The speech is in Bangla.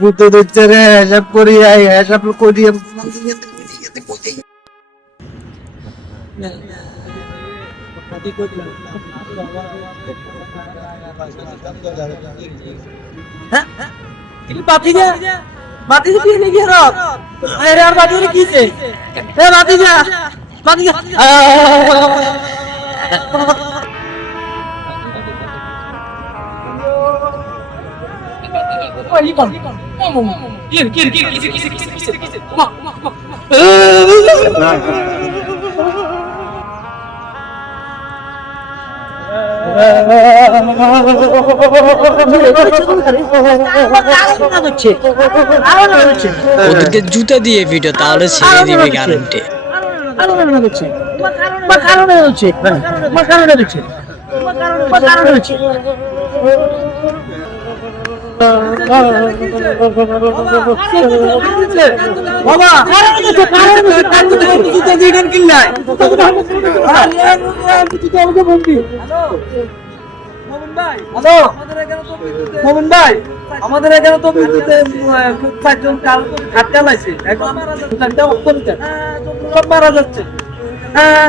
ভূত ধরছে রে, এসব করি আই, এসব করি বাতি যা বাতি যা পিছনে গিয়ে রক আরে আর বাতি কি ছে এ বাতি যা বাতি যা ওদেরকে জুতা দিয়ে ভিডিও তাহলে ছেড়ে দিবে গ্যারান্টি। মোমিন ভাই, আমাদের এখানে তো চারজন আটকা লাইছে, সব মারা যাচ্ছে। হ্যাঁ,